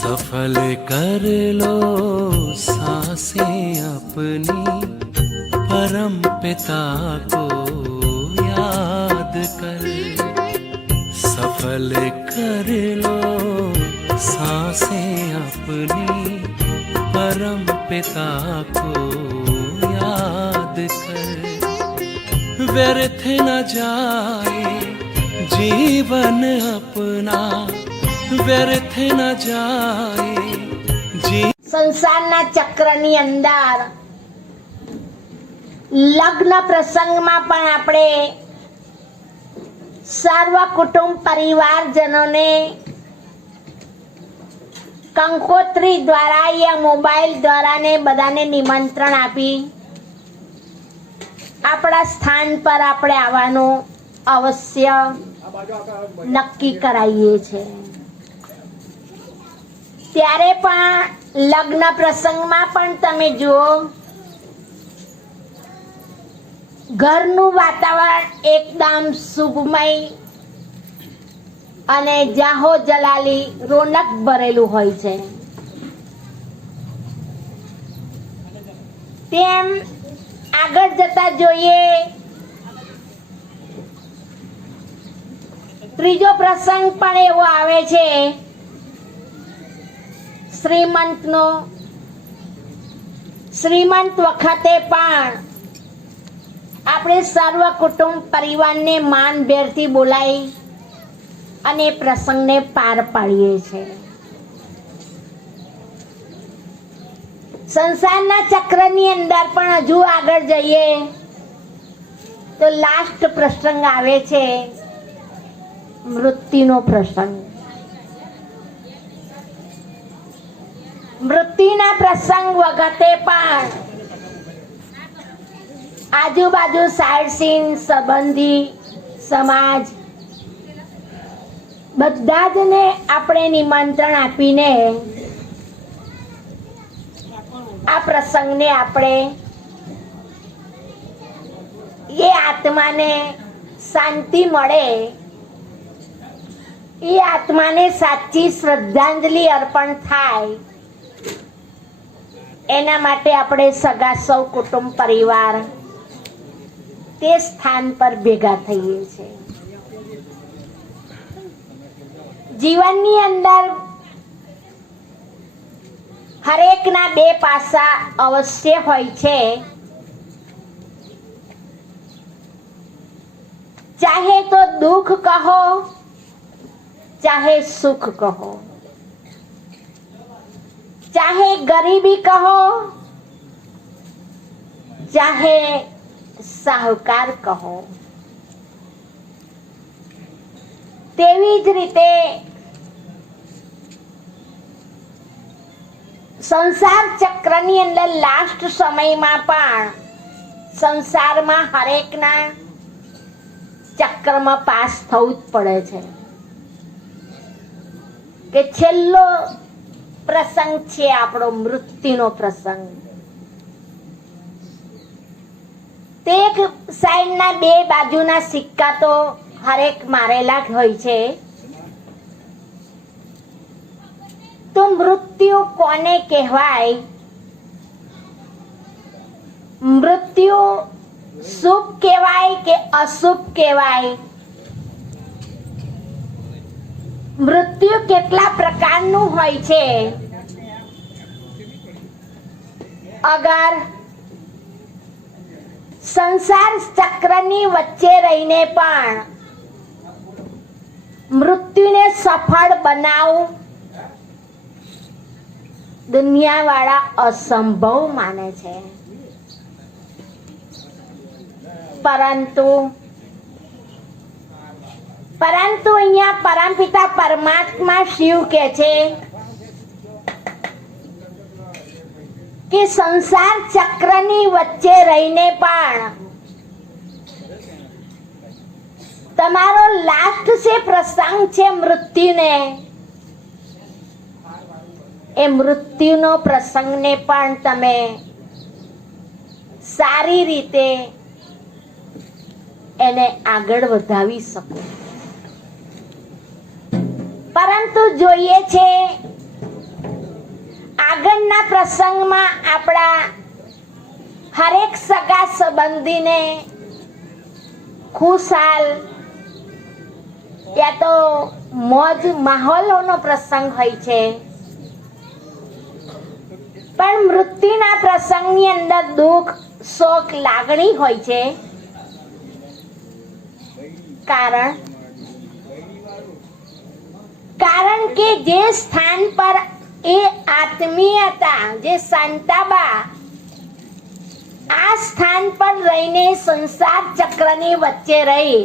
सफल कर लो सांसें अपनी, परम पिता को याद कर। सफल कर लो सांसें अपनी, परम पिता को याद कर। व्यर्थ न जाए जीवन अपना, व्यर्थ न जाए जी। સંસારના ચક્રની અંદર લગ્ન પ્રસંગમાં પણ આપણે સર્વ કુટુંબ પરિવારજનોને કંકોત્રી દ્વારા યા મોબાઈલ દ્વારા ને બધાને નિમંત્રણ આપી આપણા સ્થાન પર આપણે આવવાનું અવશ્ય નક્કી કરાવીએ છીએ। ત્યારે પણ લગ્ન પ્રસંગમાં પણ તમે જુઓ, ઘરનું વાતાવરણ એકદમ શુભમય અને જાહો જલાલી રોનક ભરેલું હોય છે। તેમ આગળ જતા જોઈએ ત્રીજો પ્રસંગ પણ એવો આવે છે શ્રીમંતનો। શ્રીમંત વખતે પણ આપણે સર્વ કુટુંબ પરિવારને માનભેરથી બોલાવી અને પ્રસંગને પાર પાડીએ છીએ। સંસારના ચક્રની અંદર પણ હજુ આગળ જઈએ તો લાસ્ટ પ્રસંગ આવે છે મૃત્યુનો પ્રસંગ। મૃત્યુના પ્રસંગ વખતે પણ આજુબાજુ સાયસીન સંબંધી સમાજ બધા જ ને આપણે નિમંત્રણ આપીને આ પ્રસંગને આપણે એ આત્માને શાંતિ મળે, એ આત્માને સાચી શ્રદ્ધાંજલિ અર્પણ થાય, એના માટે આપણે સગા સૌ કુટુંબ પરિવાર તે સ્થાન પર ભેગા થઈએ છીએ। જીવનની અંદર હરેકના બે પાસા અવશ્ય હોય છે। ચાહે તો દુઃખ કહો, ચાહે સુખ કહો, चाहे गरीबी कहो, चाहे साहूकार कहो। तेवी ज रीते संसार चक्रनी अंदर लास्ट समय में पण संसार में हरेक ना चक्र में पास थवुं ज पड़े छे के छेल्लो प्रसंग छे आपणो मृत्युनो प्रसंग। ते एक साइडना बे बाजुना सिक्का तो हरेक मारेला होय छे। तो मृत्यु कोने कहेवाय? मृत्यु शुभ कहेवाय के अशुभ कहेवाय? मृत्यु केटला प्रकारનું હોય છે? अगर संसार चक्रनी वच्चे रहीने पण मृत्युने सफल बनावવું दुनियावाळा असंभव माने छे। परंतु अहींया परमपिता परमात्मा शिव के छे कि संसार चक्रनी वच्चे रहीने पण तमारो लास्ट से प्रसंग छे मृत्युने, ए मृत्युनो प्रसंग ने पण तमे सारी रीते एने आगळ वधावी शको। परंतु जोईए छे આગળના પ્રસંગમાં આપણા હરેક સગા સંબંધીને ખુશાલ યા તો મોજ માહોલનો પ્રસંગ હોય છે, પણ મૃત્યુના પ્રસંગની અંદર દુઃખ શોક લાગણી હોય છે. કારણ કે જે સ્થાન પર એ આત્મીયતા, જે શાંતાબા આ સ્થાન પર રહીને સંસાર ચક્રની વચ્ચે રહી,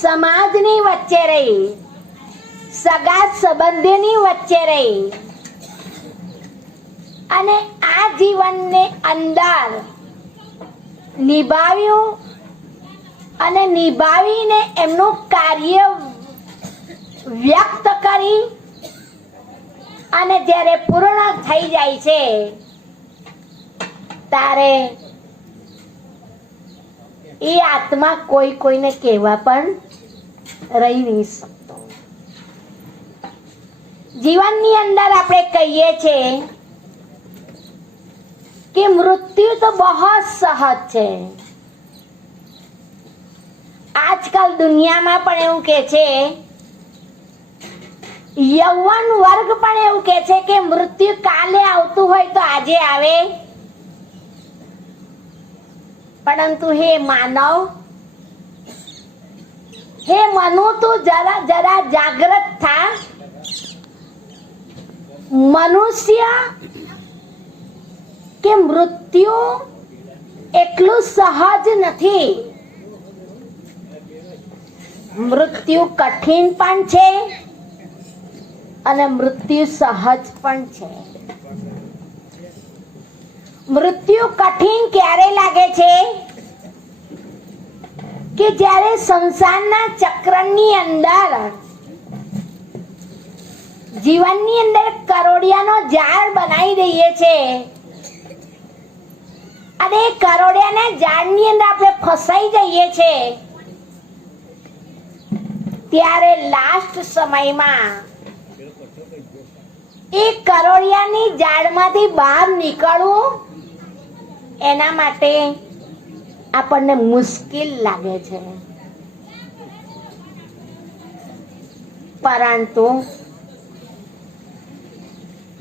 સમાજની વચ્ચે રહી, સગા સંબંધીની વચ્ચે રહી અને આ જીવનને અંદર નિભાવ્યું અને નિભાવીને એમનું કાર્ય વ્યક્ત કરી અને જ્યારે પૂર્ણ થઈ જાય છે ત્યારે એ આત્મા કોઈને કહેવા પણ રહી નહીં શકતો. જીવનની અંદર આપણે કહીએ છીએ કે મૃત્યુ તો બહુ સહજ છે. આજકાલ દુનિયામાં પણ એવું કે છે, યૌવન વર્ગ પણ એવું કે છે કે મૃત્યુ કાલે આવતું હોય તો આજે આવે. પરંતુ હે માનવ, હે મનુ, તું જરા જાગૃત થા. મનુષ્ય કે મૃત્યુ એટલું સહજ નથી. મૃત્યુ કઠિન પણ છે અને મૃત્યુ સહજ પણ છે. મૃત્યુ કઠિન ક્યારે લાગે છે કે જ્યારે સંસારના ચક્રની અંદર, જીવનની અંદર કરોડિયાનો જાળ બનાવી દઈએ છે અને એ કરોડિયાના જાળની અંદર આપણે ફસાઈ જઈએ છે, ત્યારે લાસ્ટ સમયમાં એ કરોડિયાની જાળમાંથી બહાર નીકળવું એના માટે આપણને મુશ્કેલ લાગે છે.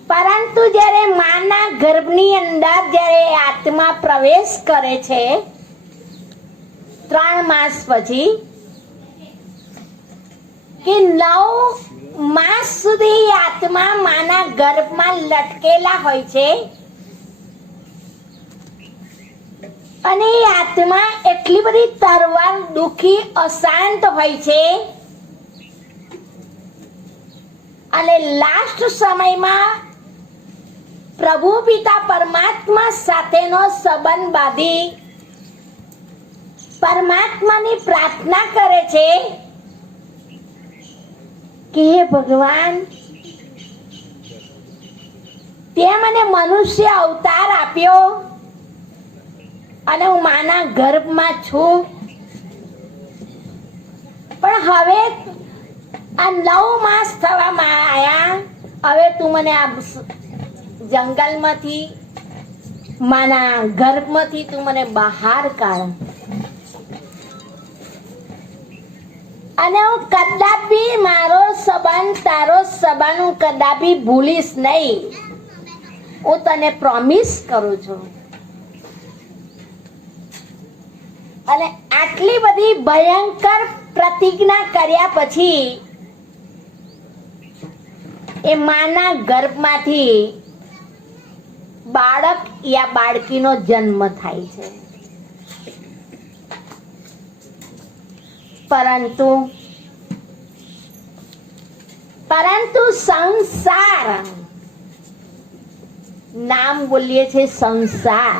પરંતુ જ્યારે માના ગર્ભની અંદર જ્યારે આત્મા પ્રવેશ કરે છે 3 માસ પછી કે 9 માસ સુધી આત્મા માના ગર્ભમાં લટકેલા હોય છે અને એ આત્મા એટલી બધી તરવાર દુખી અશાંત હોય છે અને લાસ્ટ સમયમાં પ્રભુ પિતા પરમાત્મા સાથેનો સંબંધ બાંધી પરમાત્માની પ્રાર્થના કરે છે કે હે ભગવાન, તે મને મનુષ્ય અવતાર આપ્યો અને હું માના ગર્ભમાં છું, પણ હવે આ 9 માસ થવામાં આવ્યા, હવે તું મને આ જંગલમાંથી, માના ગર્ભમાંથી તું મને બહાર કાઢ અને હું કદાપી મારો સંબંધ, તારો સંબંધ હું કદાપી ભૂલીશ નહીં, હું તને પ્રોમિસ કરું છું. અને આટલી બધી ભયંકર પ્રતિજ્ઞા કર્યા પછી એ માના ગર્ભમાંથી બાળક યા બાળકીનો જન્મ થાય છે. પરંતુ સંસાર, નામ બોલીએ છે સંસાર,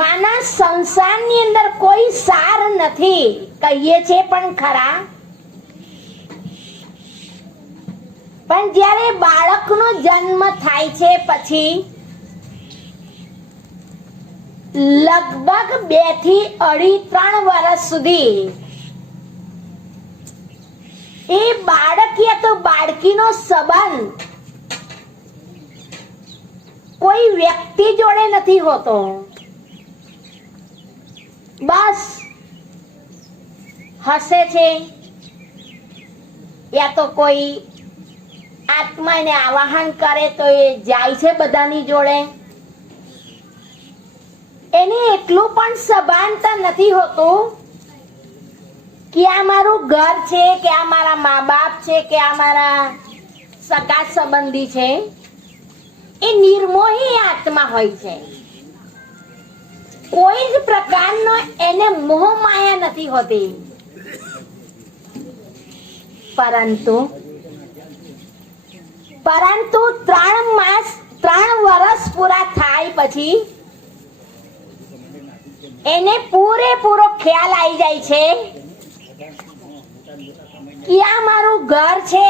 માના સંસારની અંદર કોઈ સાર નથી, કહીએ છે પણ ખરા. પણ જ્યારે બાળકનો જન્મ થાય છે પછી લગભગ 2 થી 2.5-3 વર્ષ સુધી એ બાળક યા તો બાળકીનો સંબંધ કોઈ વ્યક્તિ જોડે નથી હોતો. બસ હસે છે યા તો કોઈ આત્માને આવાહન કરે તો એ જાય છે બધાની જોડે. એને એટલું પણ સભાનતા નથી હોતું કે આ મારું ઘર છે, કે આ મારા મા બાપ છે, કે આ મારા સગા સંબંધી છે. એ નિર્મોહી આત્મા હોય છે. કોઈ જ પ્રકારનો એને મોહ માયા નથી હોતી. પરંતુ 3 વર્ષ પૂરા થાય પછી એને પૂરેપૂરો ખ્યાલ આવી જાય છે કે આ મારું ઘર છે,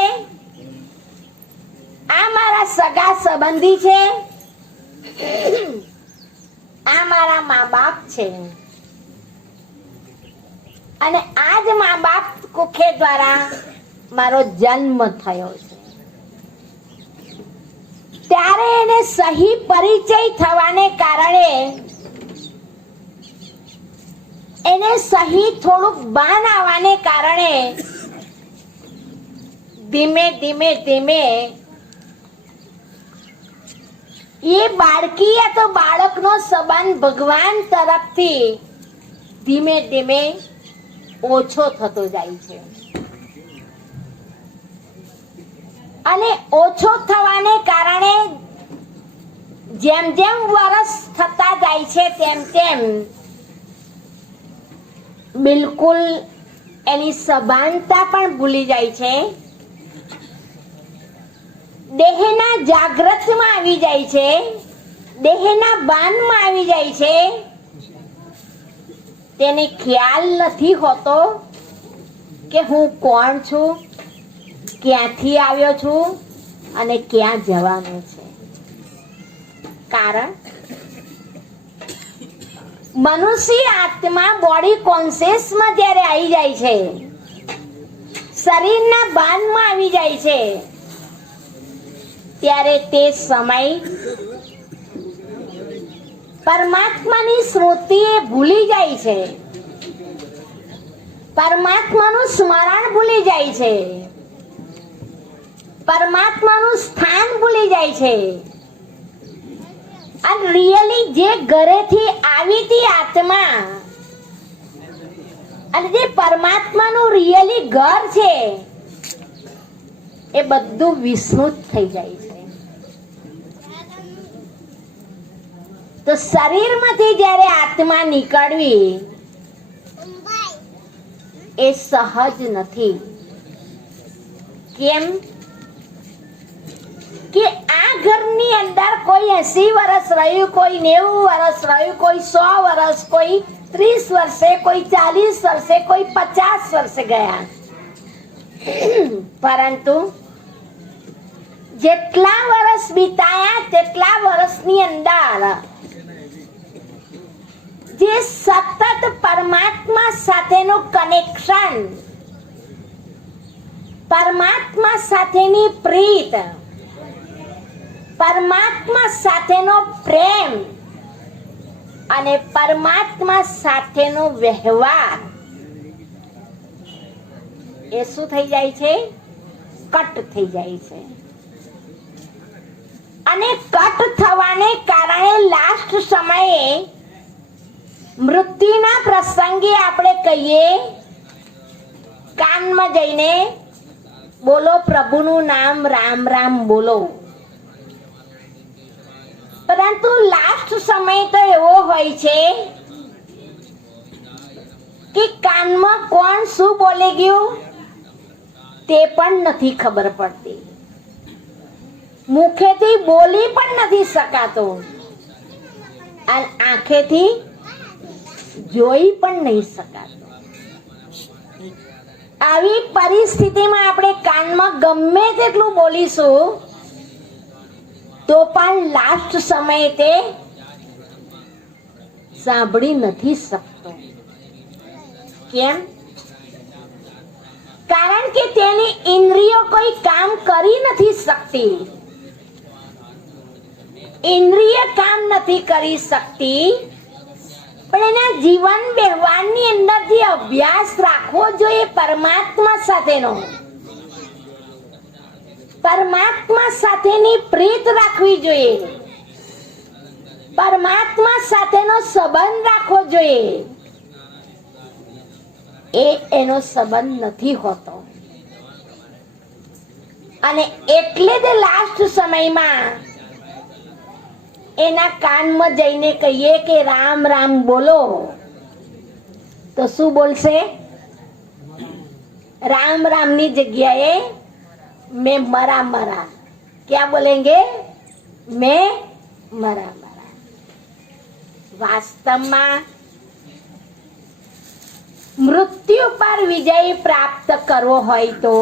આ મારા સગા સંબંધી છે, આ મારા મા બાપ છે, અને આ જ મા બાપ કુખે દ્વારા મારો જન્મ થયો છે. ત્યારે એને સહી પરિચય થવાને કારણે એને સહી થોડુંક ભાન આવવાને કારણે ધીમે ધીમે ધીમે એ બાળકી યા તો બાળકનો સંબંધ ભગવાન તરફથી ધીમે ધીમે ઓછો થતો જાય છે. અને ઓછો થવાને કારણે જેમ જેમ વર્ષ થતા જાય છે તેમ તેમ બિલકુલ એની સભાનતા પણ ભૂલી જાય છે. દેહના જાગ્રતમાં આવી જાય છે, દેહના ભાનમાં આવી જાય છે. તેને ખ્યાલ નથી હોતો કે હું કોણ છું, ક્યાંથી આવ્યો છું અને ક્યાં જવાનું છે. કારણ મનુષ્ય આત્મા બોડી કોન્શિયસમાં જ્યારે આવી જાય છે, શરીરના ભાનમાં આવી જાય છે, ત્યારે તે સમય પરમાત્માની સ્મૃતિ એ ભૂલી જાય છે, પરમાત્માનું સ્મરણ ભૂલી જાય છે, પરમાત્માનું સ્થાન ભૂલી જાય છે. અને રિયલી જે ઘરેથી આવી હતી આત્મા અને જે પરમાત્માનું રિયલી ઘર છે એ બધું વિસ્મૃત થઈ જાય છે. તો શરીરમાંથી જ્યારે આત્મા નીકળવી એ સહજ નથી. કેમ કે આ ઘરની અંદર કોઈ 80 વર્ષ રહ્યું, કોઈ 90 વર્ષ રહ્યું, કોઈ 100 વર્ષ, કોઈ 30 વર્ષે, કોઈ 40 વર્ષે, કોઈ 50 વર્ષે ગયા. પરંતુ જેટલા વર્ષ બીતાયા તેટલા વર્ષની અંદર જે સતત પરમાત્મા સાથેનું કનેક્શન, પરમાત્મા સાથેની પ્રીત, પરમાત્મા સાથેનો પ્રેમ અને પરમાત્મા સાથેનો વ્યવહાર એ શું થઈ જાય છે? કટ થઈ જાય છે. અને કટ થવાને કારણે લાસ્ટ સમયે મૃત્યુના પ્રસંગે આપણે કહીએ કાનમાં જઈને બોલો પ્રભુનું નામ, રામ રામ બોલો. પરંતુ લાસ્ટ સમય તો એવો હોય છે કે કાનમાં કોણ શું બોલી ગયું તે પણ નથી ખબર પડતી, મુખેથી બોલી પણ નથી શકાતો અને આંખેથી જોઈ પણ નહીં શકાતો. આવી પરિસ્થિતિમાં આપણે કાનમાં ગમે તેટલું બોલીશું તો પણ લાસ્ટ સમયે તે સાંભળી નથી શકતો. કેમ? કારણ કે તેની ઇન્દ્રિયો કોઈ કામ કરી નથી શકતી. ઇન્દ્રિય કામ નથી કરી શકતી, પણ એના જીવન વ્યવહારની અંદર જે અભ્યાસ રાખવો જોઈએ પરમાત્મા સાથેનો, પરમાત્મા સાથેની પ્રીત રાખવી જોઈએ, પરમાત્મા સાથેનો સંબંધ રાખવો જોઈએ, એ એનો સંબંધ નથી હોતો. અને એટલે જ લાસ્ટ સમયમાં એના કાનમાં જઈને કહીએ કે રામ રામ બોલો, તો શું બોલશે? રામ રામ ની જગ્યાએ મેં મરા મરા. क्या बोलेंगे? मैं मरा मरा. વાસ્તવમાં મૃત્યુ પર વિજય પ્રાપ્ત કરવો હોય તો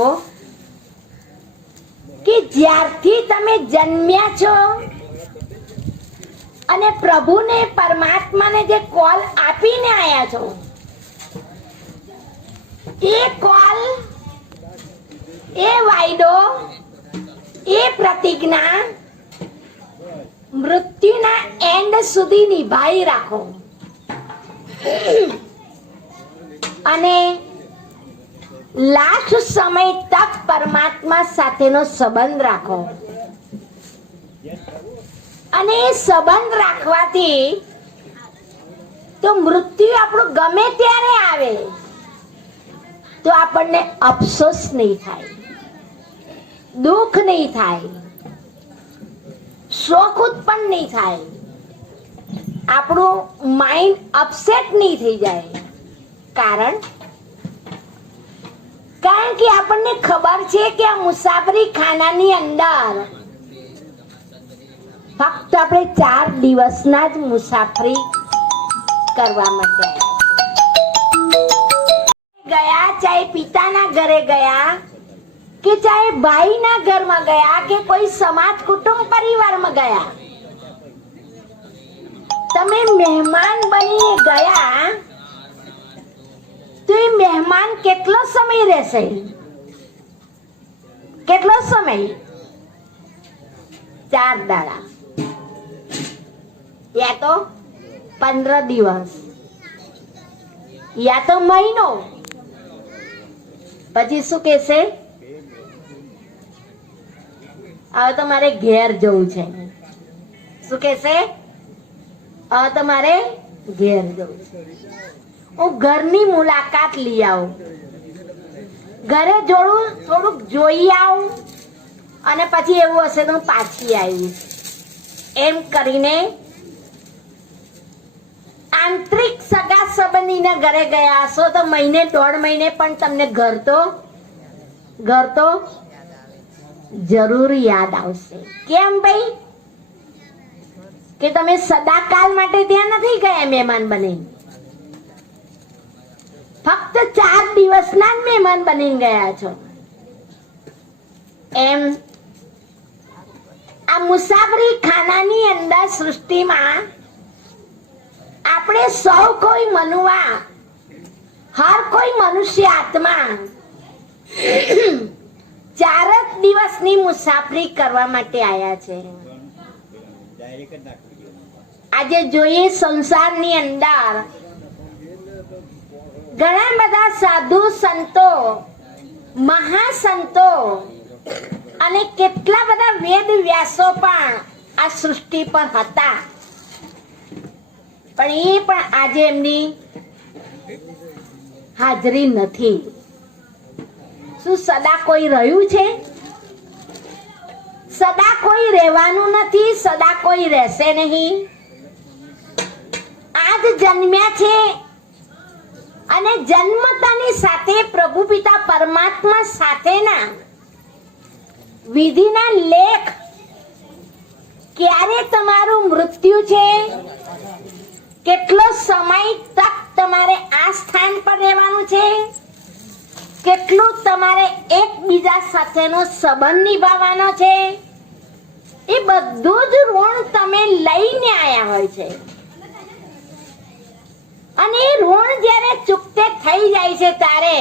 કે જ્યારથી તમે જન્મ્યા છો અને પ્રભુને પરમાત્માને જે કોલ આપીને આયા છો, એ કોલ, એ વાયદો, એ પ્રતિજ્ઞા મૃત્યુના એન્ડ સુધી નિભાવી રાખો અને લાસ્ટ સમય તક પરમાત્મા સાથેનો સંબંધ રાખો. અને એ સંબંધ રાખવાથી તો મૃત્યુ આપણું ગમે ત્યારે આવે તો આપણને અફસોસ નહીં થાય, દુઃખ નહીં થાય, શોક ઉત્પન્ન નહીં થાય, આપણું માઇન્ડ અપસેટ નહીં થઈ જાય. કારણ કે આપણને ખબર છે કે આ મુસાફરી ખાનાની અંદર ફક્ત આપણે 4 દિવસના જ મુસાફરી કરવા માટે ગયા, ચાહે પિતાના ઘરે ગયા કે ચાહે ભાઈના ઘરમાં ગયા કે કોઈ સમાજ કુટુંબ પરિવારમાં ગયા, તમે મહેમાન બનીને ગયા તો એ મહેમાન કેટલો સમય રહેશે? કેટલો સમય? 4 દાડા યા તો 15 દિવસ યા તો મહિનો. પછી શું કહેશે? હવે તમારે ઘેર જવું છે. શું કહેશે? હવે તમારે ઘેર જવું છે. હું ઘરની મુલાકાત લઈ આવું, ઘરે થોડુંક જોઈ આવું અને પછી એવું હશે તો હું પાછી આવીશ. એમ કરીને આંતરિક સગા સંબંધીના ઘરે ગયા હશો તો મહિને 1.5 મહિને પણ તમને ઘર તો જરૂર યાદ આવશે. કેમ ભાઈ? કે તમે સદાકાલ માટે ત્યાં નથી ગયા મહેમાન બની, ફક્ત 4 દિવસના જ મહેમાન બની ગયા છો. એમ આ મુસાફરી ખાનાની અંદર સૃષ્ટિમાં આપણે સૌ કોઈ મનુવા, હર કોઈ મનુષ્ય આત્મા 4 જ દિવસની મુસાફરી કરવા માટે આયા છે. આજે જોઈએ સંસારની અંદર ઘણા બધા સાધુ સંતો, મહાસંતો અને કેટલા બધા વેદ વ્યાસો પણ આ સૃષ્ટિ પર હતા, પણ એ પણ આજે એમની હાજરી નથી. શું સદા કોઈ રહ્યું છે? સદા કોઈ રહેવાનું નથી, સદા કોઈ રહેશે નહીં. આજ જન્મ્યા છે અને જન્મતાની સાથે પ્રભુ પિતા પરમાત્મા સાથેના વિધિના લેખ, ક્યારે તમારું મૃત્યુ છે, કેટલો સમય તક તમારે આ સ્થાન પર રહેવાનું છે, કેટલું તમારે એકબીજા સાથેનો સંબંધ નિભાવવાનો છે, એ બધું જ ઋણ તમે લઈને આયા હોય છે. અને એ ઋણ જ્યારે ચૂકતે થઈ જાય છે ત્યારે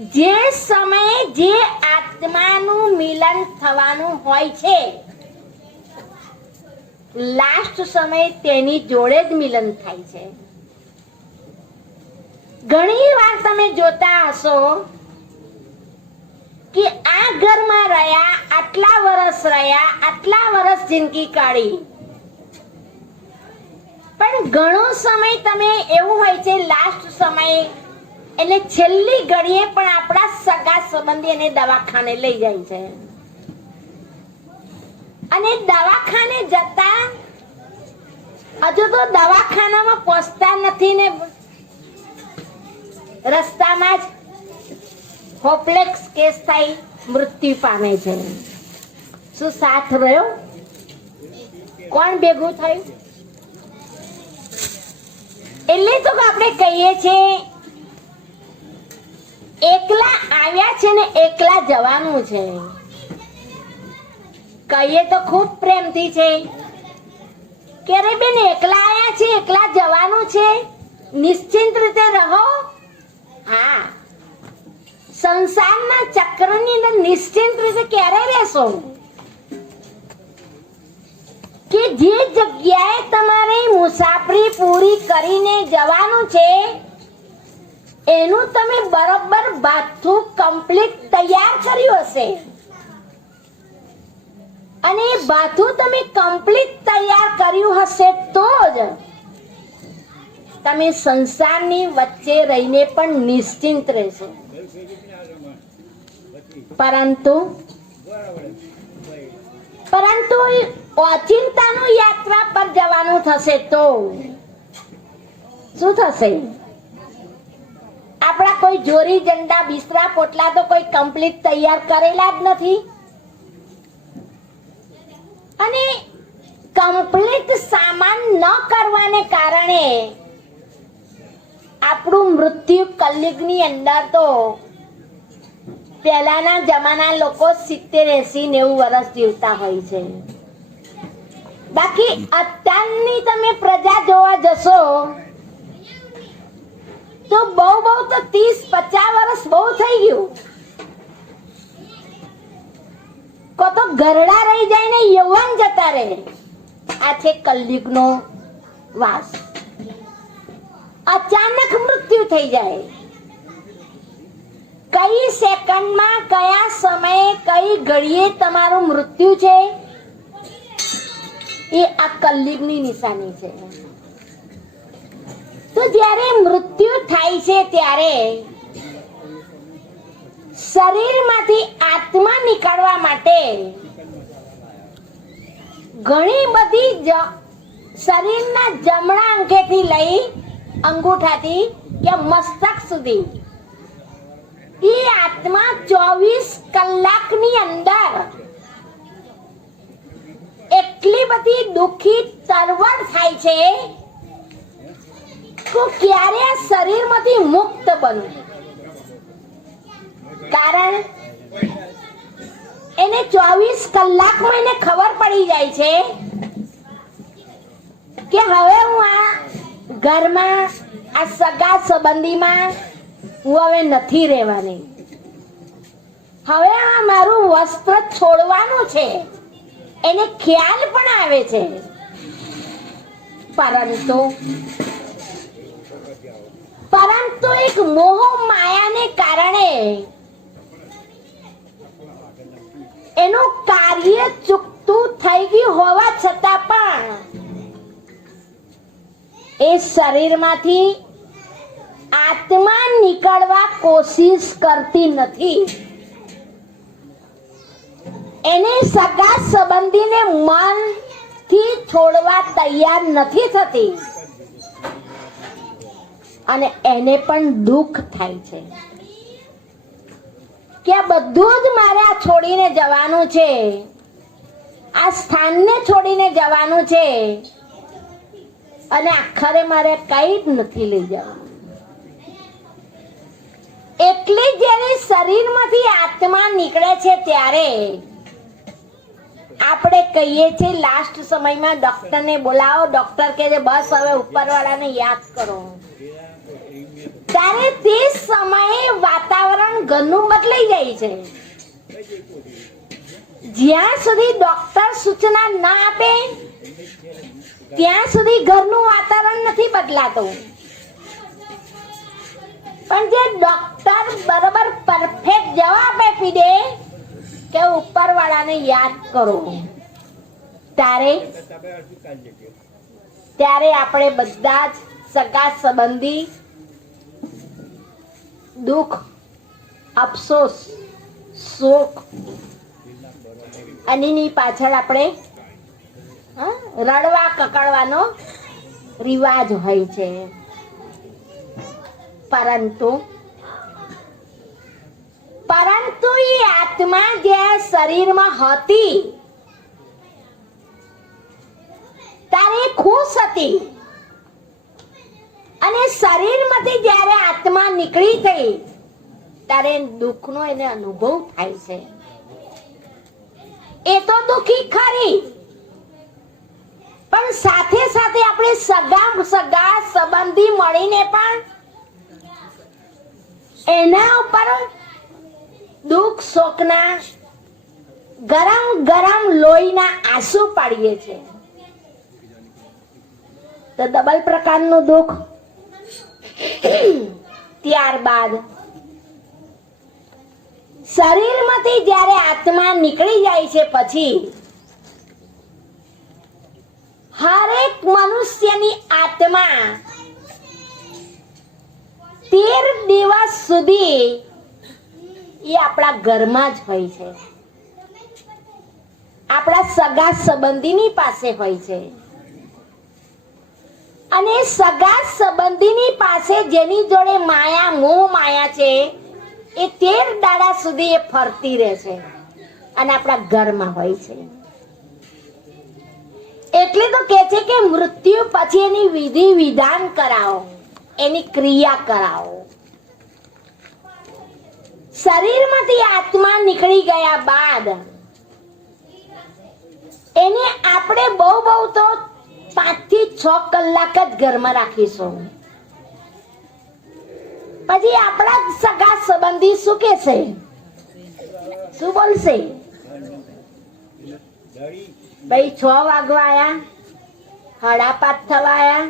જે સમયે જે આત્માનું મિલન થવાનું હોય છે, લાસ્ટ સમયે તેની જોડે જ મિલન થાય છે. ઘણી વાર તમે જોતા હશો કે આ ઘરમાં રહ્યા, આટલા વર્ષ જિંદગી કાઢી, પણ ઘણો સમય તમે એવું હોય છે લાસ્ટ સમયે એટલે છેલ્લી ઘડીએ પણ આપણા સગા સંબંધી એને દવાખાને લઈ જાય છે, અને દવાખાને જતા હજુ તો દવાખાનામાં પહોંચતા નથી ને રસ્તામાં જ હોપલેસ કેસ થાય, મૃત્યુ પામે છે. શું સાથ રહ્યો? કોણ ભેગું થયું? એટલે તો આપણે કહીએ છીએ એકલા આવ્યા છે ને એકલા જવાનું છે. કહીએ તો ખૂબ પ્રેમથી છે કે અરે બેન એકલા આવ્યા છે, એકલા જવાનું છે, નિશ્ચિંત રીતે રહો. હા, સંસારના ચક્રની અંદર નિશ્ચિંત રીતે ક્યારે રહેશો કે જે જગ્યાએ તમારે મુસાફરી પૂરી કરીને જવાનું છે એનું તમે બરોબર બાથું કમ્પ્લીટ તૈયાર કર્યું હશે, અને એ બાથું તમે કમ્પ્લીટ તૈયાર કર્યું હશે તો જ તમે સંસારની વચ્ચે રહીને પણ નિશ્ચિંત રહેશો. પરંતુ ઓચિંતાનું યાત્રા પર જવાનું થશે તો શું થશે? આપણા કોઈ જોરી ઝંડા બિસ્તરા પોટલા તો કોઈ કમ્પ્લીટ તૈયાર કરેલા જ નથી, અને કમ્પ્લીટ સામાન ન કરવાને કારણે આપણું મૃત્યુ કલયુગની અંદર તો પહેલાના જમાના લોકો 70, 80, 90 વર્ષ જીવતા હોય છે. બાકી અત્યારની તમે પ્રજા જોવા જશો તો બહુ તો 30, 50 વર્ષ બહુ થઈ ગયું. કો તો ઘરડા રહી જાય ને યૌવન જતા રહે. આ છે કલયુગનો વાસ. અચાનક મૃત્યુ થઈ જાય. કઈ સેકન્ડમાં, કયા સમયે, કઈ ઘડીએ તમારું મૃત્યુ છે એ આ કલયુગની નિશાની છે. તો જ્યારે મૃત્યુ થાય છે ત્યારે શરીરમાંથી આત્મા નીકળવા માટે ઘણી બધી શરીરના જમણા અંગેથી લઈ અંગૂઠાથી કે મસ્તક સુધી એ આત્મા 24 કલાકની અંદર એટલી બધી દુખી તરવડ થાય છે તો ક્યારે આ શરીરમાંથી મુક્ત બનવું? કારણ એને 24 કલાકમાં એને ખબર પડી જાય છે કે હવે હું આ ઘરમાં, આ સગા સંબંધીમાં હું હવે નથી રહેવાની, હવે આ મારું વસ્ત્ર છોડવાનું છે. એને ખ્યાલ પણ આવે છે, પરંતુ એક મોહ માયાને કારણે એનું કાર્ય ચૂકતું થઈ ગયું હોવા છતાં પણ એ શરીરમાંથી આત્મા નીકળવા કોશિશ કરતી નથી. એને સગા સંબંધીને મનથી છોડવા તૈયાર નથી થતી, અને એને પણ દુઃખ થાય છે કે આ બધું જ મારે આ છોડીને જવાનું છે, આ સ્થાનને છોડીને જવાનું છે, અને આખરે મારે કઈ જ નથી લઈ જવાનું. એટલે જ્યારે શરીરમાંથી આત્મા નીકળે છે ત્યારે આપણે કહીએ છીએ લાસ્ટ સમયમાં ડોક્ટરને બોલાવો. ડોક્ટર કહે છે બસ હવે ઉપરવાળાને યાદ કરો. ત્યારે તે સમયે વાતાવરણ ઘરનું બદલાઈ જાય છે. જ્યાં સુધી ડોક્ટર સૂચના ના આપે ત્યાં સુધી ઘરનું વાતાવરણ નથી બદલાતું. પણ જે ડોક્ટર બરાબર પરફેક્ટ જવાબ આપી દે કે ઉપરવાળાને યાદ કરો, ત્યારે આપણે બધા જ સગા સંબંધી દુઃખ, અફસોસ, શોક એની પાછળ આપણે રડવા કકડવાનો રિવાજ હોય છે. પરંતુ એ આત્મા જે શરીરમાં હતી ત્યારે ખુશ હતી, અને શરીરમાંથી જ્યારે આત્મા નીકળી ગઈ ત્યારે દુઃખનો એને અનુભવ થાય છે. એ તો દુઃખી ખરી, પણ સાથે સાથે આપણે સગા સંબંધી મળીને પણ એના ઉપર દુઃખ શોકના ગરમ ગરમ લોહીના આંસુ પાડીએ છે. તો ડબલ પ્રકારનું દુઃખ. ત્યારબાદ શરીરમાંથી જ્યારે આત્મા નીકળી જાય છે પછી હરેક મનુષ્યની આત્મા 13 દિવસ સુધી એ આપણા ઘરમાં જ હોય છે, આપણા સગા સંબંધીની પાસે હોય છે. અને સગા સંબંધીની પાસે જેની જોડે માયા મોહ માયા છે એ 13 દાડા સુધી એ ફરતી રહે છે અને આપણા ઘરમાં હોય છે. એટલે તો કે છે કે મૃત્યુ પછી એની વિધિ વિધાન કરાવો, એની ક્રિયા કરાવો. શરીરમાંથી આત્મા નીકળી ગયા બાદ એને આપણે બહુ તો 5 થી 6 કલાક જ ઘરમાં રાખીશું. પછી આપણા સગા સંબંધી શું કહેશે, શું બોલશે? ભાઈ 6 વાગવા આયા, 5:30 થવા આયા,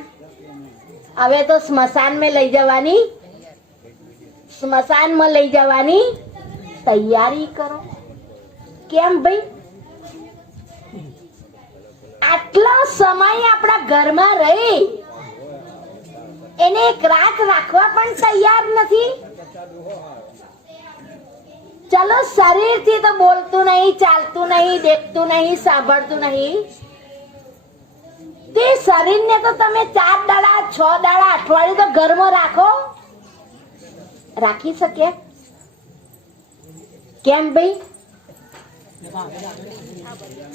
હવે તો સ્મશાનમાં લઈ જવાની તૈયારી કરો. કેમ ભાઈ? આટલો સમય આપણા ઘરમાં રહી એને એક રાત રાખવા પણ તૈયાર નથી. ચલો શરીરથી તો બોલતું નહીં, ચાલતું નહીં, દેખતું નહીં, સાંભળતું નહીં, તે શરીરને તો તમે 4 દાડા 6 દાડા અઠવાડિયું તો ઘરમાં રાખી શકે? કેમ ભાઈ?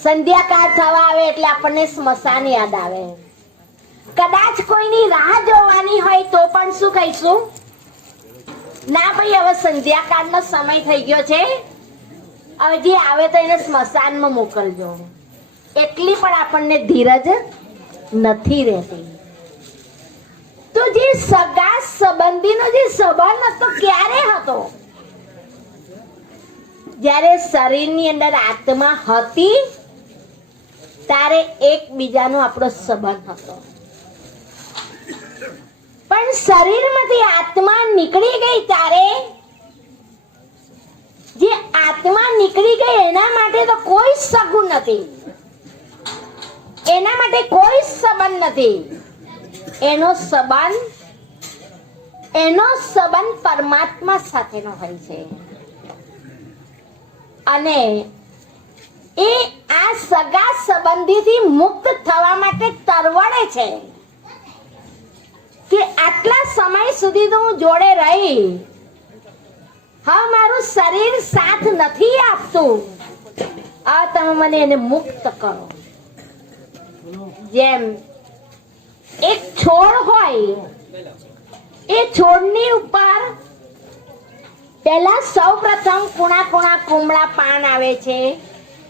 સંધ્યાકાળ થવા આવે એટલે આપણને સ્મશાન યાદ આવે. કદાચ કોઈની રાહ જોવાની હોય તો પણ શું કહીશું? ના ભાઈ, હવે સંધ્યાકાળનો સમય થઈ ગયો છે, હવે જે આવે તો એને સ્મશાનમાં મોકલજો. એટલી પણ આપણને ધીરજ નથી રહેતી. તો જે સગા સંબંધીનો જે સંબંધ હતો ક્યારે હતો? જ્યારે શરીરની અંદર આત્મા હતી ત્યારે એકબીજાનો આપણો સંબંધ હતો. પણ શરીરમાંથી આત્મા નીકળી ગઈ ત્યારે જે આત્મા નીકળી ગઈ એના માટે તો કોઈ સગું નથી, એના માટે કોઈ સંબંધ નથી. એનો સંબંધ પરમાત્મા સાથેનો હોય છે. અને એ આ સગા સંબંધીથી મુક્ત થવા માટે તરવડે છે કે આટલા સમય સુધી તો હું જોડે રહી, હા મારું શરીર સાથ નથી આપતું, આ તમે મને એને મુક્ત કરો. જેમ એક છોડ હોય, એ છોડની ઉપર પહેલા સૌપ્રથમ કુણા કુમળા પાન આવે છે,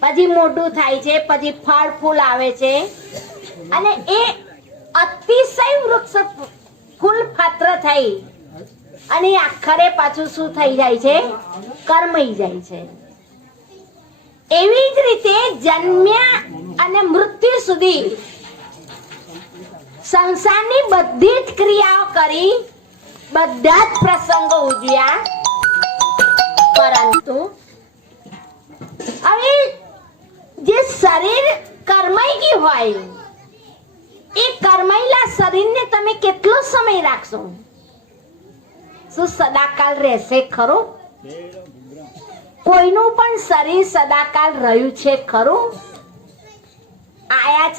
પછી મોટું થાય છે, પછી ફળ ફૂલ આવે છે, અને એ અતિશય વૃક્ષ ફૂલ પાત્ર થઈ અને આખરે પાછું શું થઈ જાય છે? કર્મઈ જાય છે. એવી જ રીતે જન્મ્યા અને મૃત્યુ સુધી સંસારની બધી જ ક્રિયાઓ કરી, બધા જ પ્રસંગો ઉજવ્યા, પરંતુ હવે જે શરીર કર્માઈ ગયું હોય એ કર્માયેલા શરીરને તમે કેટલો સમય રાખશો? શું સદાકાળ રહેશે ખરું? કોઈનું પણ શરીર સદાકાળ રહ્યું છે ખરું? આયા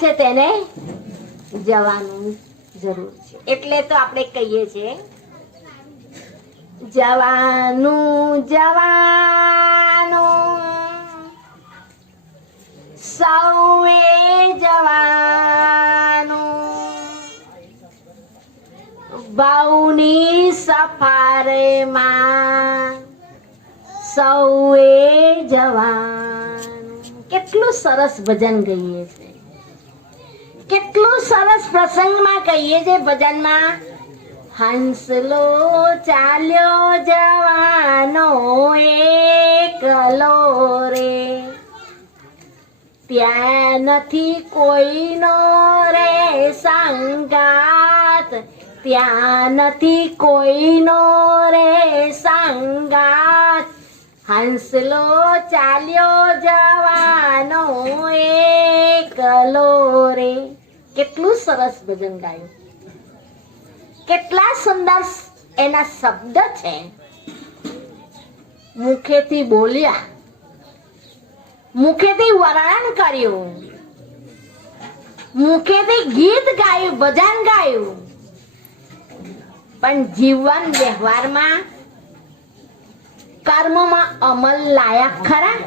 છે તેને જવાનું જરૂર છે. એટલે તો આપણે કહીએ છીએ જવાનું સૌએ જવાનું, ભાવની સફારીમાં સૌએ જવાનું. કેટલું સરસ ભજન ગાઈએ છે, કેટલું સરસ પ્રસંગમાં કહીએ છે ભજનમાં. હંસલો ચાલ્યો જવાનો એકલો રે, ત્યાં નથી કોઈનો રે સંગાત, ત્યાં નથી કોઈનો રે સંગાત. હંસલો ચાલ્યો જવાનો એકલો રે. કેટલું સરસ ભજન ગાયું, કેટલા સુંદર એના શબ્દ છે. મુખેથી બોલ્યા, મુખેથી વર્ણન કર્યું, મુખેથી ગીત ગાયું, ભજન ગાયું, પણ જીવન વ્યવહારમાં કર્મમાં અમલ લાયક ખરા?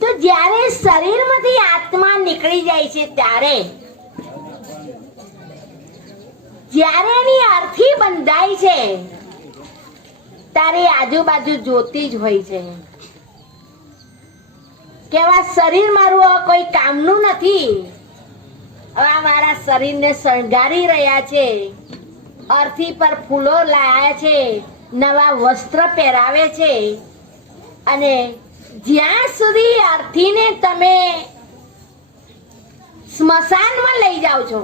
તો જ્યારે શરીરમાંથી આત્મા નીકળી જાય છે ત્યારે, જ્યારે એની અર્થી બંધાય છે ત્યારે આજુબાજુ જોતી જ હોય છે કે આ શરીર મારું કોઈ કામનું નથી. હવે મારા શરીરને શણગારી રહ્યા છે, અર્થી પર ફૂલો લાયા છે, નવા વસ્ત્ર પહેરાવે છે, અને જ્યાં સુધી અર્થીને તમે સ્મશાનમાં લઈ જાઓ છો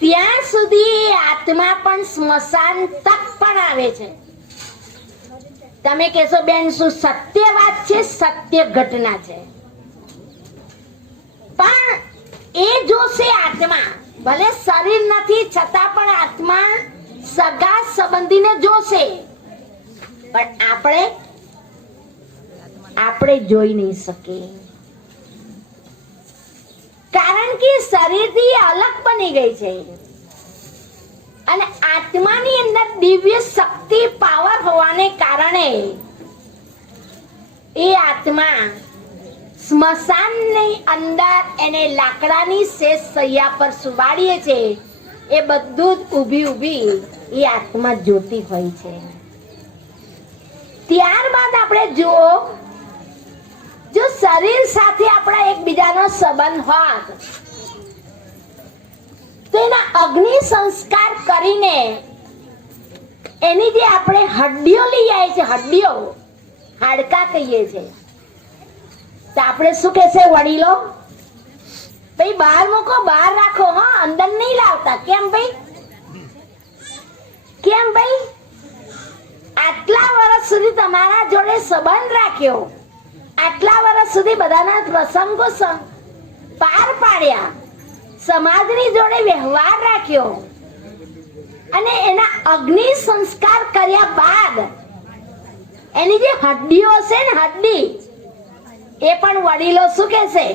ત્યાં સુધી આત્મા પણ સ્મશાન તક પણ આવે છે. તમે કહેશો બેન શું સત્ય વાત છે? સત્ય ઘટના છે. પણ એ જોશે આત્મા, ભલે શરીર નથી છતાં પણ આત્મા સગા સંબંધીને જોશે, પણ આપણે જોઈ નહીં શકીએ, કારણ કે શરીરથી અલગ બની ગઈ છે. અને આત્માની અંદર દિવ્ય શક્તિ, પાવર હોવાને કારણે એ આત્મા સ્મશાનની અંદર એને લાકડાની શેષ શૈયા પર સુવાડીએ છે, એ બધું જ ઊભી એ આત્મા જોતી હોય છે. ત્યારબાદ આપણે જુઓ, જો શરીર સાથે આપણા એકબીજાનો સંબંધ હોત તો એના અગ્નિ સંસ્કાર કરીને એની જે આપણે હડ્ડીઓ લઈ આવી છે, હડ્ડીઓ હાડકા કહીએ છે, તો આપણે શું કહેશે વડીલો? ભાઈ બહાર મૂકો, બહાર રાખો, હા અંદર નહીં લાવતા. કેમ ભાઈ? કેમ ભાઈ? આટલા વર્ષ સુધી તમારા જોડે સંબંધ રાખ્યો, આટલા વર્ષ સુધી બધાના પ્રસંગો પાર પાડ્યા, સમાજની જોડે વ્યવહાર રાખ્યો, અને એના અગ્નિ સંસ્કાર કર્યા બાદ એની જે હડ્ડીઓ છે ને, હડ્ડી, એ પણ વડીલો શું કહેશે?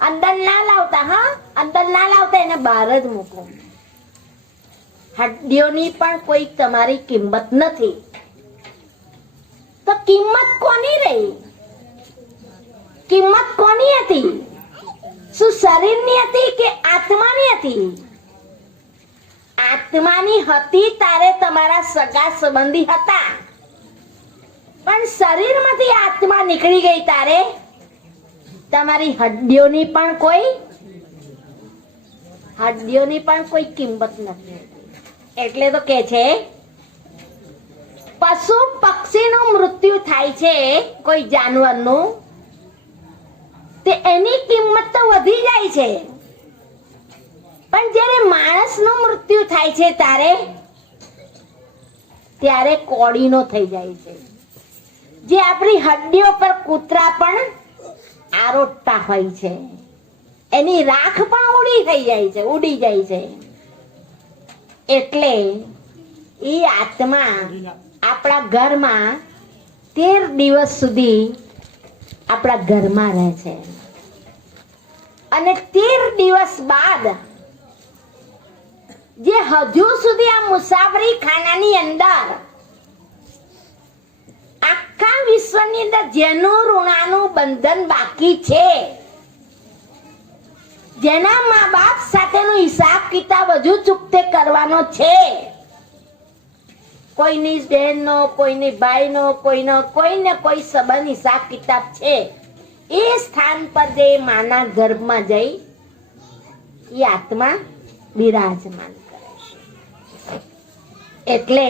અંદર ના લાવતા, હા અંદર ના લાવતા, એને બહાર જ મૂકો. હડ્ડીઓની પણ કોઈ તમારી કિંમત નથી. તો કિંમત કોની રહી? કિંમત કોની હતી? શું શરીરની હતી કે આત્માની હતી? આત્માની હતી તારે તમારા સગા સંબંધી હતા, પણ શરીરમાંથી આત્મા નીકળી ગઈ તારે તમારી હડ્ડીઓની પણ કોઈ હડ્ડીઓની પણ કોઈ કિંમત નથી. એટલે તો કે છે પશુ પક્ષીનું મૃત્યુ થાય છે, કોઈ જાનવરનું, તે એની કિંમત તો વધી જાય છે, પણ જ્યારે માણસનું મૃત્યુ થાય છે ત્યારે કોડીનો થઈ જાય છે. જે આપણી હડ્ડીઓ પર કૂતરા પણ આરોટતા હોય છે, એની રાખ પણ ઉડી જાય છે. એટલે એ આત્મા આપણા ઘરમાં 13 દિવસ સુધી આપણા ઘરમાં રહે છે, અને 13 દિવસ બાદ જે હજુ સુધી આ મુસાફરી ખાનાની અંદર આખા વિશ્વની અંદર જેનું ઋણાનું બંધન બાકી છે, જેના મા બાપ સાથેનો હિસાબ કિતાબ હજુ ચૂકતે કરવાનો છે, કોઈની બહેનનો, કોઈની ભાઈનો, કોઈને કોઈ સંબંધ હિસાબ કિતાબ છે, એ સ્થાન પર જે માના ગર્ભમાં જઈ એ આત્મા બિરાજમાન કરે છે. એટલે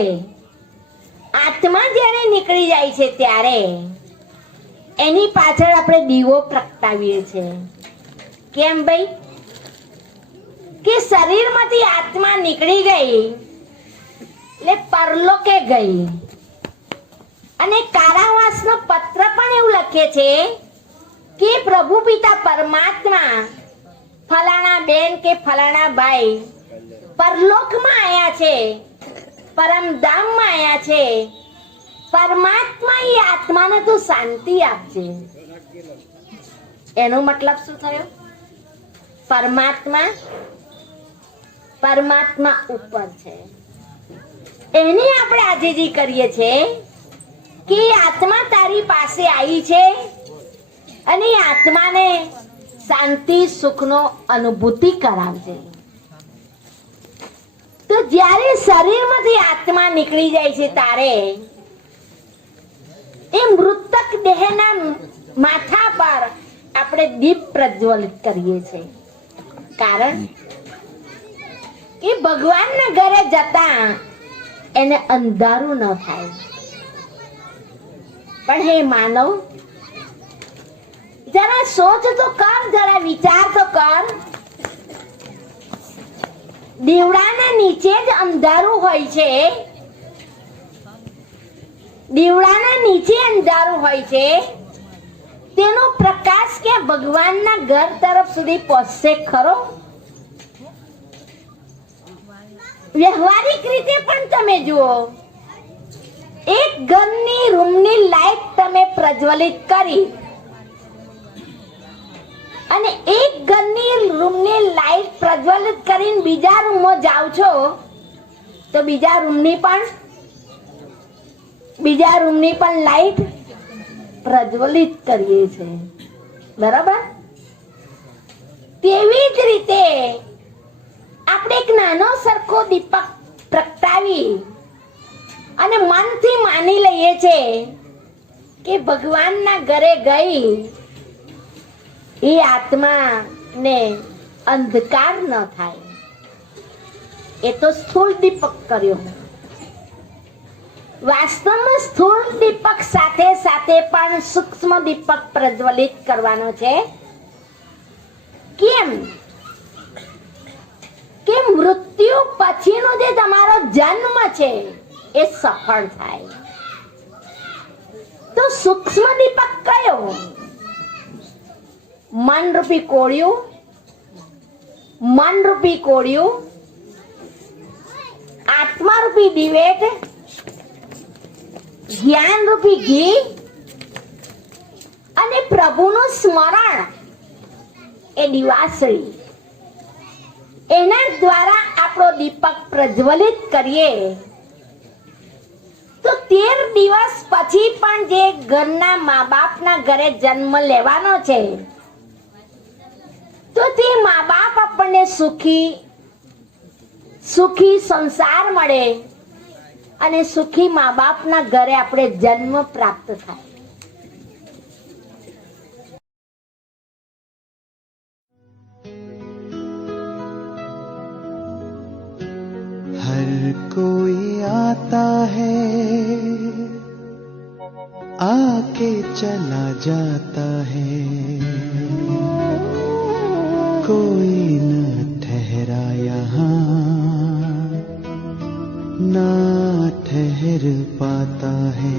આત્મા જ્યારે નીકળી જાય છે ત્યારે એની પાછળ આપણે દીવો પ્રગટાવીએ છીએ. કેમ ભાઈ? કે શરીરમાંથી આત્મા નીકળી ગઈ એટલે પરલોકે ગઈ. અને કારાવાસનો પત્ર પણ એવું લખે છે કે પ્રભુ પિતા પરમાત્મા ફલાણા બેન કે ફલાણા ભાઈ પરલોકમાં આયા છે, પરમધામમાં આયા છે, પરમાત્મા એ આત્માને તું શાંતિ આપજે. એનો મતલબ શું થયો? પરમાત્મા ઉપર છે, એની આપણે આજીજી કરીએ છીએ કે આત્મા તારી પાસે આવી છે અને આત્માને શાંતિ સુખનો અનુભૂતિ કરાવજે. તો જ્યારે શરીરમાંથી આત્મા નીકળી જાય છે ત્યારે એ મૃતક દેહના માથા પર આપણે દીપ પ્રજ્વલિત કરીએ છીએ, કારણ કે ભગવાનના ઘરે જતા એને અંધારું ન થાય. પણ હે માનવ, જરા સોચ તો કર, જરા વિચાર તો કર. દીવડાના નીચે જ અંધારું હોય છે, દીવડાના નીચે અંધારું હોય છે, તેનો પ્રકાશ કે ભગવાનના ઘર તરફ સુધી પહોંચશે ખરો? વ્યવહારિક રીતે પણ તમે જુઓ, એક ઘરની રૂમની લાઈટ તમે પ્રજ્વલિત કરી અને એક ઘરની રૂમની લાઈટ પ્રજ્વલિત કરીને બીજા રૂમમાં જાવ છો તો બીજા રૂમની પણ લાઈટ પ્રજ્વલિત કરીએ છીએ, બરાબર? તેવી જ રીતે આપણે એક નાનો સરખો દીપક પ્રગટાવી અને મનથી માની લઈએ છીએ કે ભગવાનના ઘરે ગઈ એ આત્માને અંધકાર ન થાય. એ તો સ્થૂળ દીપક કર્યો. વાસ્તવમાં સ્થૂળ દીપક સાથે સાથે પણ સૂક્ષ્મ દીપક પ્રજ્વલિત કરવાનો છે. કેમ? કે મૃત્યુ પછીનો જે તમારો જન્મ છે એ સફળ થાય. તો સૂક્ષ્મ દીપક કયો? મનરૂપી કોળિયું, આત્મારૂપી દિવેટ, જ્ઞાનરૂપી ઘી અને પ્રભુનું સ્મરણ એ દિવાસળી. એના દ્વારા આપણો દીપક પ્રજ્વલિત કરીએ તો 13 દિવસ પછી પણ જે ઘરના મા બાપના ઘરે જન્મ લેવાનો છે તો તે મા બાપ આપણને સુખી સંસાર મળે અને સુખી મા બાપના ઘરે આપણે જન્મ પ્રાપ્ત થાય. आके चला जाता है, कोई न ठहरा यहाँ, ना ठहर पाता है।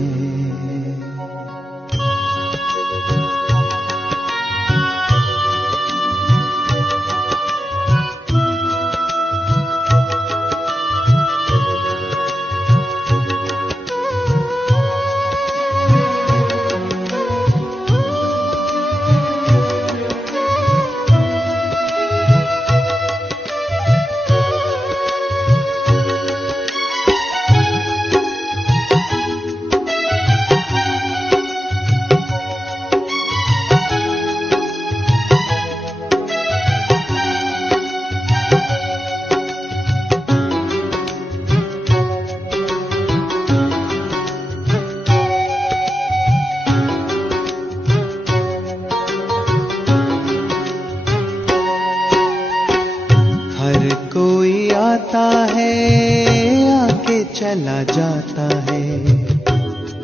चला जाता है,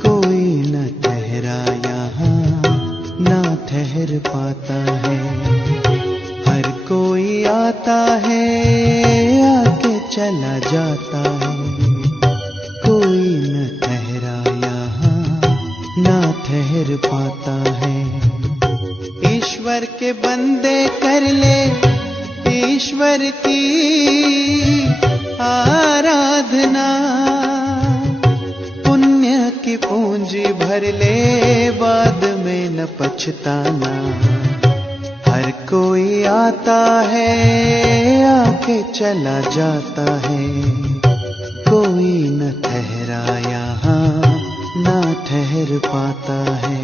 कोई न ठहरा यहाँ, ना ठहर पाता है। हर कोई आता है, आके चला जाता है, कोई न ठहरा यहाँ, ना ठहर पाता है। ईश्वर के बंदे कर ले ईश्वर की आराधना, पुण्य की पूंजी भर ले, बाद में न पछताना। हर कोई आता है, आके चला जाता है, कोई न ठहरा यहाँ, ना ठहर पाता है।